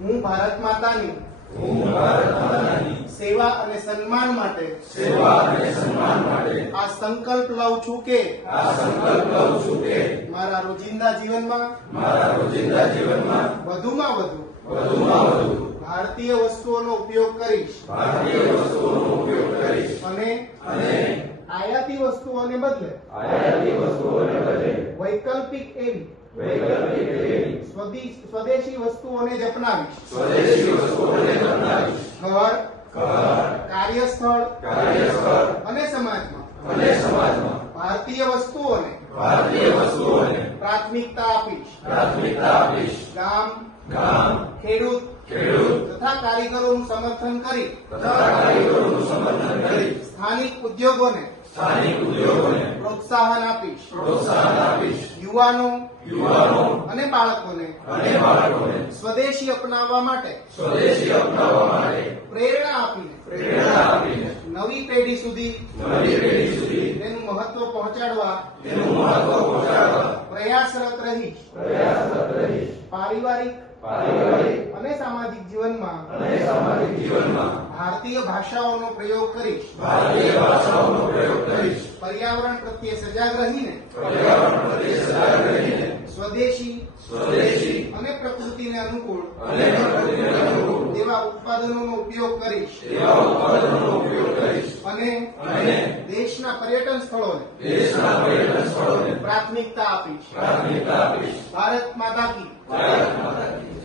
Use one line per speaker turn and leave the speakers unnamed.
હું ભારત માતાની. સેવા અને સન્માન માટે.
સેવા અને સન્માન માટે.
આ સંકલ્પ લઉં છું કે
આ સંકલ્પ લઉં છું કે
મારા રોજિંદા જીવનમાં
મારા રોજિંદા જીવનમાં
વધુમાં વધુ
વધુમાં વધુ
ભારતીય વસ્તુઓનો ઉપયોગ કરીશ.
ભારતીય વસ્તુઓનો ઉપયોગ કરીશ.
અને
અને
આયાતી વસ્તુઓને બદલે
આયાતી વસ્તુઓને બદલે
વૈકલ્પિક એવી
વૈકલ્પિક
સ્વદેશ- સ્વદેશી વસ્તુઓને જ અપનાવીશ.
સ્વદેશી વસ્તુઓને અપનાવીશ.
ઘર
ઘર.
કાર્યસ્થળ
કાર્યસ્થળ
અને સમાજમાં.
અને સમાજમાં.
ભારતીય વસ્તુઓને
ભારતીય વસ્તુઓને
પ્રાથમિકતા આપીશ.
પ્રાથમિકતા આપીશ.
ગામ
ગામ
ખેડૂત
ખેડૂત
તથા કારીગરોનું સમર્થન કરી
તથા કારીગરોનું સમર્થન કરી
સ્થાનિક ઉદ્યોગોને
સ્થાનિક ઉદ્યોગોને
પ્રોત્સાહન આપીશ.
પ્રોત્સાહન આપીશ.
યુવાનો
યુવાનો
અને બાળકોને
અને બાળકોને
સ્વદેશી અપનાવવા માટે
સ્વદેશી અપનાવવા માટે
પ્રેરણા આપીને
પ્રેરણા આપીને
નવી પેઢી સુધી
નવી પેઢી સુધી
તેનું મહત્વ પહોંચાડવા
તેનું મહત્વ પહોંચાડવા
પ્રયાસરત રહી
પ્રયાસરત રહી
પારિવારિક
પારિવારિક
અને સામાજિક જીવનમાં
અને સામાજિક જીવનમાં
ભારતીય ભાષાઓનો પ્રયોગ કરીશ.
ભારતીય
પર્યાવરણ પ્રત્યે સજાગ રહીને સ્વદેશી
સ્વદેશી
અને પ્રકૃતિને અનુકૂળ તેવા ઉત્પાદનોનો ઉપયોગ કરીશ
ઉપયોગ કરીશ
અને દેશના પર્યટન સ્થળોને
દેશના પર્યટન સ્થળોને
પ્રાથમિકતા આપીશ.
પ્રાથમિકતા આપીશ.
ભારત માતા કી
ભારત માતા